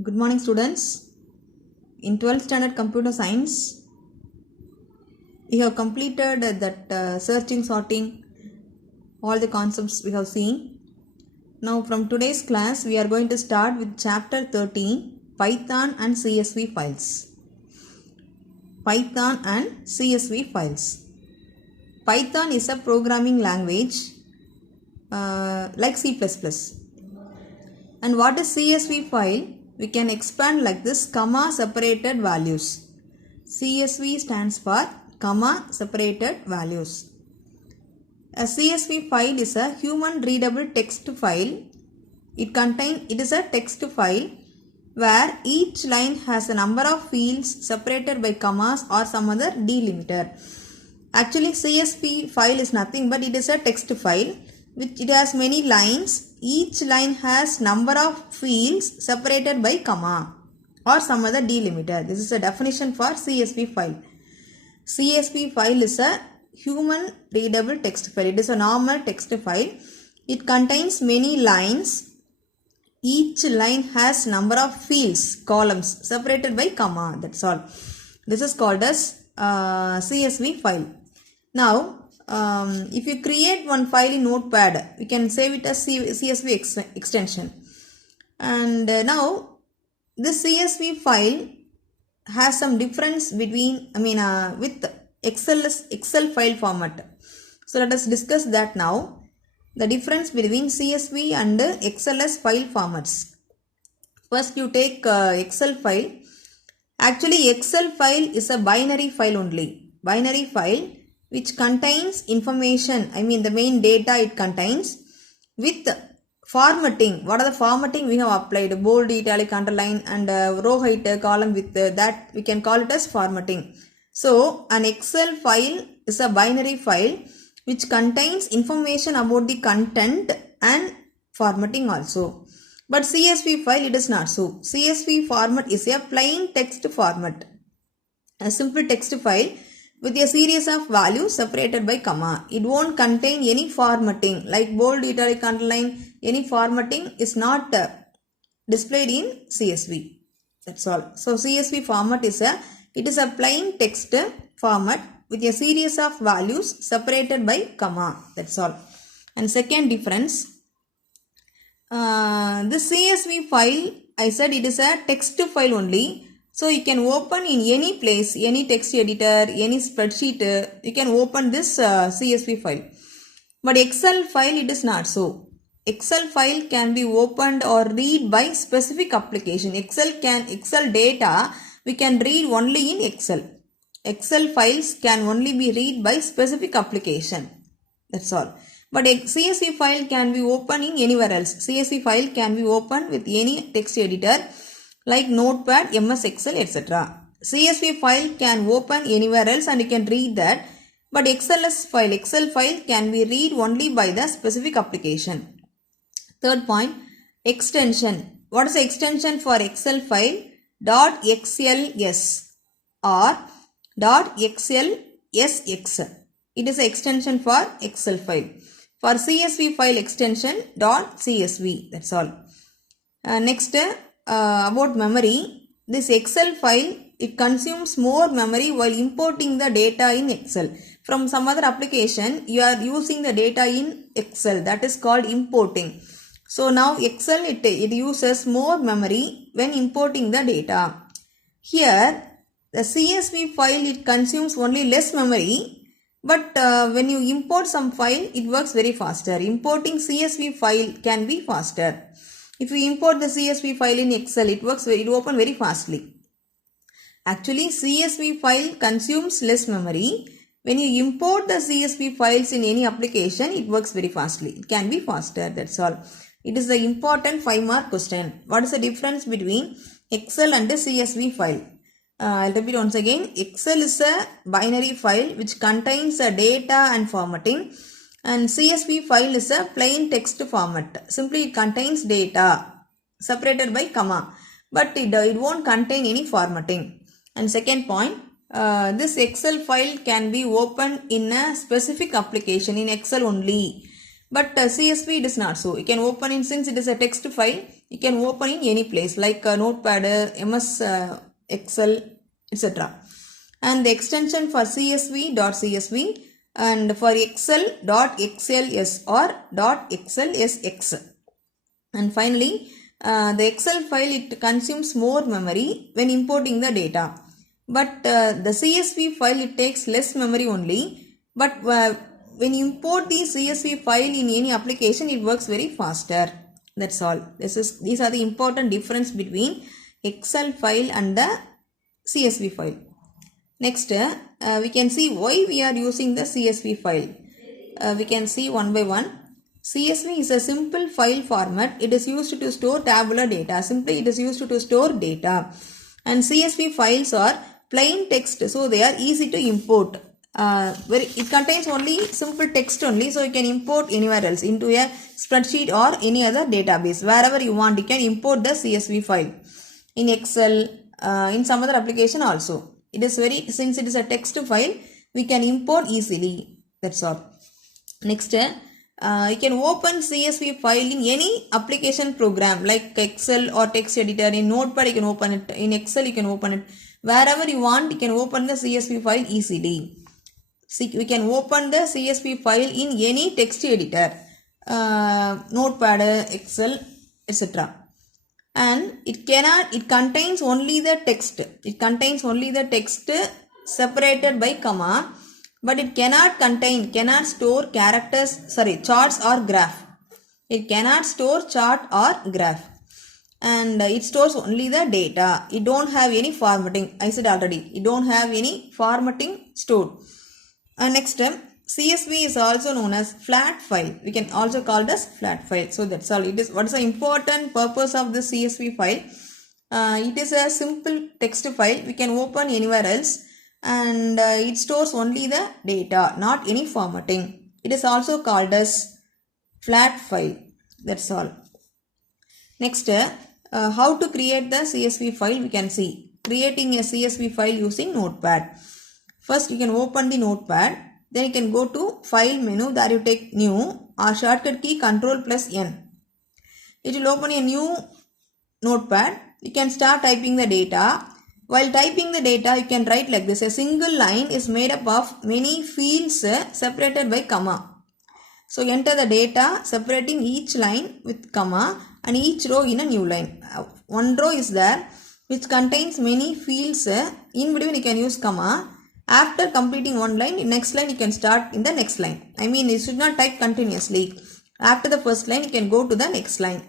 Good morning, students. In 12th standard computer science, we have completed that searching, sorting, all the concepts we have seen. Now, from today's class, we are going to start with chapter 13, Python and CSV files. Python and CSV files. Python is a programming language like C++. And what is CSV file? We can expand like this: comma separated values. CSV stands for comma separated values. A CSV file is a human readable text file. It is a text file where each line has a number of fields separated by commas or some other delimiter. Actually, CSV file is nothing but it is a text file which it has many lines. Each line has number of fields separated by comma or some other delimiter. This is a definition for CSV file. CSV file is a human readable text file. It is a normal text file. It contains many lines. Each line has number of fields, columns separated by comma. That's all. This is called as CSV file. Now, if you create one file in Notepad, we can save it as CSV extension. And now, this CSV file has some difference between, with Excel file format. So, let us discuss that now. The difference between CSV and XLS file formats. First, you take Excel file. Actually, Excel file is a binary file only. Binary file which contains information, the main data it contains with formatting. What are the formatting we have applied? Bold, italic, underline and row height, column width, that we can call it as formatting. So, an Excel file is a binary file which contains information about the content and formatting also. But CSV file, it is not so. CSV format is a plain text format. A simple text file with a series of values separated by comma. It won't contain any formatting like bold, italic, underline. Any formatting is not displayed in CSV. That's all. So CSV format is a plain text format with a series of values separated by comma. That's all. And second difference, the CSV file, I said it is a text file only. So you can open in any place, any text editor, any spreadsheet, you can open this CSV file. But Excel file, it is not so. Excel file can be opened or read by specific application. Excel data we can read only in Excel. Excel files can only be read by specific application. That's all. But a CSV file can be opened in anywhere else. CSV file can be opened with any text editor like Notepad, MS Excel, etc. CSV file can open anywhere else and you can read that. But Excel file can be read only by the specific application. Third point, extension. What is the extension for Excel file? .xls or .xlsx. It is an extension for Excel file. For CSV file extension .csv. That's all. Next, about memory. This Excel file, it consumes more memory while importing the data in Excel. From some other application, you are using the data in Excel. That is called importing. So now Excel, it uses more memory when importing the data. Here, the CSV file, it consumes only less memory. But when you import some file, it works very faster. Importing CSV file can be faster. If you import the CSV file in Excel, it open very fastly. Actually, CSV file consumes less memory. When you import the CSV files in any application, it works very fastly. It can be faster, that's all. It is the important 5-mark question. What is the difference between Excel and the CSV file? I'll repeat once again. Excel is a binary file which contains a data and formatting. And CSV file is a plain text format. Simply it contains data separated by comma. But it won't contain any formatting. And second point, this Excel file can be opened in a specific application in Excel only. But CSV it is not so. You can open it, since it is a text file, you can open in any place like Notepad, MS Excel, etc. And the extension for CSV.CSV and for Excel.XLS or .XLSX. And finally, the Excel file, it consumes more memory when importing the data. But the CSV file, it takes less memory only. But when you import the CSV file in any application, it works very faster. That's all. These are the important difference between Excel file and the CSV file. Next, we can see why we are using the CSV file. We can see one by one. CSV is a simple file format. It is used to store tabular data. Simply, it is used to store data. And CSV files are plain text, so they are easy to import. It contains only simple text only, so you can import anywhere else into a spreadsheet or any other database. Wherever you want, you can import the CSV file in Excel, in some other application also. Since it is a text file, we can import easily. That's all. Next, you can open CSV file in any application program like Excel or text editor. In Notepad, you can open it. In Excel, you can open it. Wherever you want, you can open the CSV file easily. See, we can open the CSV file in any text editor, Notepad, Excel, etc. And it contains only the text. It contains only the text separated by comma, but it cannot store charts or graph. It cannot store chart or graph. And it stores only the data. It don't have any formatting. I said already, it don't have any formatting stored. Next, CSV is also known as flat file. We can also call it as flat file. So that's all. What is the important purpose of the CSV file? It is a simple text file. We can open anywhere else, and it stores only the data, not any formatting. It is also called as flat file. That's all. Next, how to create the CSV file, we can see. Creating a CSV file using Notepad. First, you can open the Notepad. Then you can go to File menu. There you take New or shortcut key Ctrl+N. It will open a new Notepad. You can start typing the data. While typing the data, you can write like this. A single line is made up of many fields separated by comma. So enter the data, separating each line with comma and each row in a new line. One row is there which contains many fields. In between you can use comma. After completing one line, next line you can start in the next line. I mean, you should not type continuously. After the first line, you can go to the next line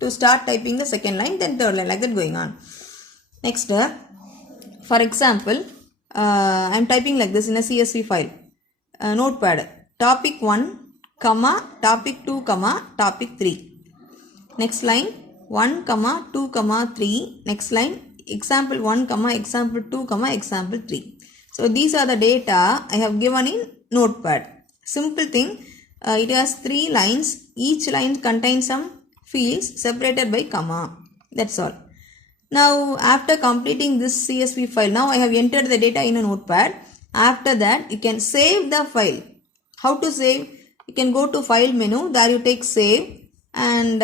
to start typing the second line, then third line, like that going on. Next, for example, I am typing like this in a CSV file. Notepad, topic 1, comma, topic 2, comma, topic 3. Next line, 1, comma, 2, comma, 3. Next line, example 1, comma, example 2, comma, example 3. So these are the data I have given in Notepad. Simple thing, it has 3 lines. Each line contains some fields separated by comma. That's all. Now after completing this CSV file, now I have entered the data in a Notepad. After that, you can save the file. How to save? You can go to File menu. There you take Save and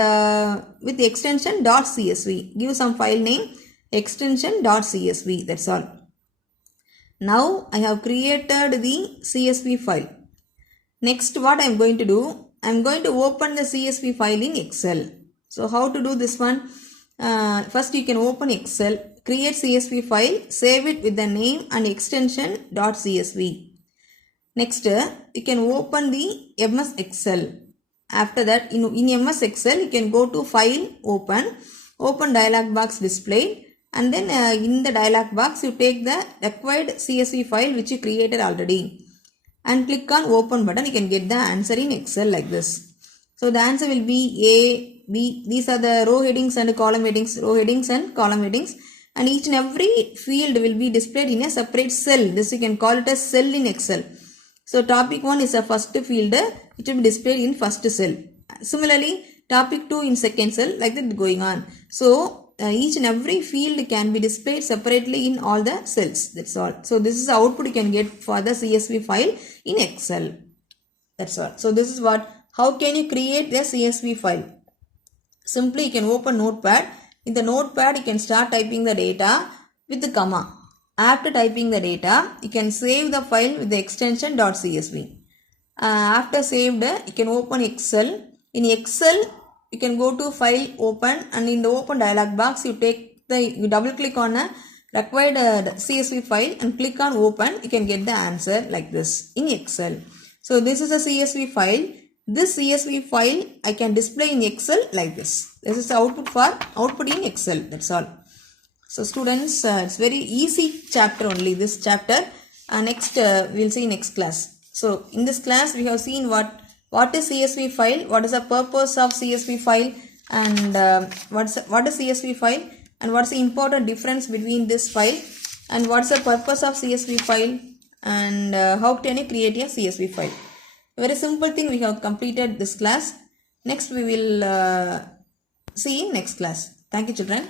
with the extension .csv. Give some file name, extension .csv. That's all. Now I have created the CSV file. Next, what I am going to do? I am going to open the CSV file in Excel. So how to do this one? First you can open Excel, create CSV file, save it with the name and extension .csv. Next, you can open the MS Excel. After that, in MS Excel, you can go to File, Open dialog box displayed. And then in the dialog box, you take the required CSV file which you created already and click on Open button. You can get the answer in Excel like this. So the answer will be A, B. These are the row headings and column headings, and each and every field will be displayed in a separate cell. This you can call it a cell in Excel. So topic 1 is a first field, it will be displayed in first cell. Similarly, topic 2 in second cell, like that going on. So each and every field can be displayed separately in all the cells. That's all. So this is the output you can get for the CSV file in Excel. That's all. So this is how can you create the CSV file. Simply you can open Notepad. In the Notepad you can start typing the data with the comma. After typing the data, you can save the file with the extension .csv. After saved, you can open Excel. In Excel, you can go to File, Open, and in the Open dialog box, you double click on a required CSV file and click on Open. You can get the answer like this in Excel. So this is a CSV file. This CSV file I can display in Excel like this. This is the output in Excel. That's all. So students, it's very easy chapter only, this chapter. Next we'll see next class. So in this class we have seen what is CSV file, what is the purpose of CSV file, and what is CSV file, and what's the important difference between this file, and what's the purpose of CSV file, and how can you create a CSV file. A very simple thing we have completed this class. Next we will see in next class. Thank you children.